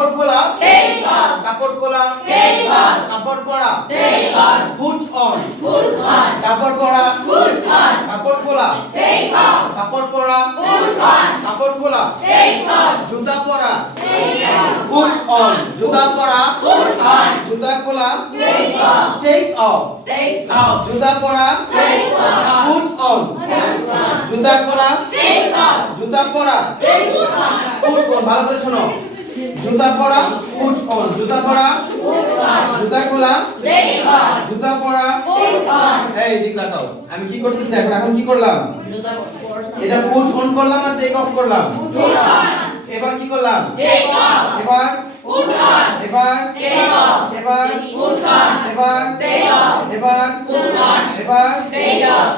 কাপড় খোলা? কাপড় খোলা? কাপড় পরা? ফুট অন কাপড় পরা? কাপড় খোলা? কাপড় পরা? কাপড় খোলা? জুতা পরা? ফুট অন জুতা পরা? জুতা খোলা? চেক অফ জুতা পরা? ফুট অন জুতা খোলা? জুতা পরা? ফুট অন ভালো করে শোনো। জুতা পরা পুট অন জুতা পরা. জুতা খোলা. জুতা পরা. এই দিক দেখাও আমি কি করতেছি এখন এখন কি করলাম এটা পুট অন করলাম আর টেক অফ করলাম. এবার কি করলাম. এবার. এবার. এবার. এবার. এবার. এবার.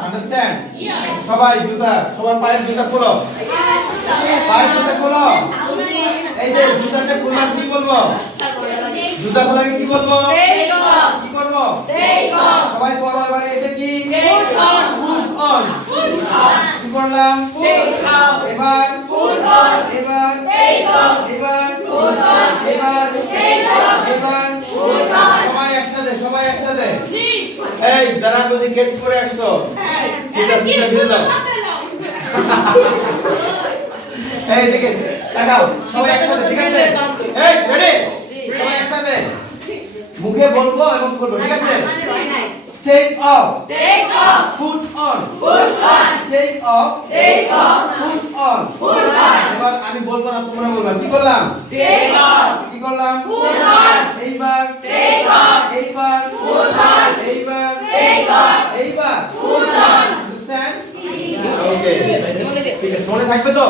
আন্ডারস্ট্যান্ড সবাই জুতা, সবার পায়ের জুতা খোলো পায়ের জুতা খোলো এই যে জুতা যে খুললাম কি বলব জুতা খোলাকে কি বলব? কি করব সবাই পড়ো এবারে এটা কি. কি করলাম এবার এবার এবার এবার এবার সবাই একসাথে সবাই একসাথে। এই যারা বুঝি গেটস করে আসছো ফিতা ফিতা ফিরে দাও। এই দিকে তাকাও সবাই একসাথে ঠিক আছে? এই রেডি সবাই মুখে বলব এবং করব ঠিক আছে take off Take off. Put on Put on. Take off Take off. Put on Put on. এবার আমি বলব না তোমরা বলবা কি করলাম Take off. কি করলাম Put on. এইবার Take off. এইবার Put on. এইবার. এইবার. আন্ডারস্ট্যান্ড ওকে ঠিক আছে মনে থাকবে তো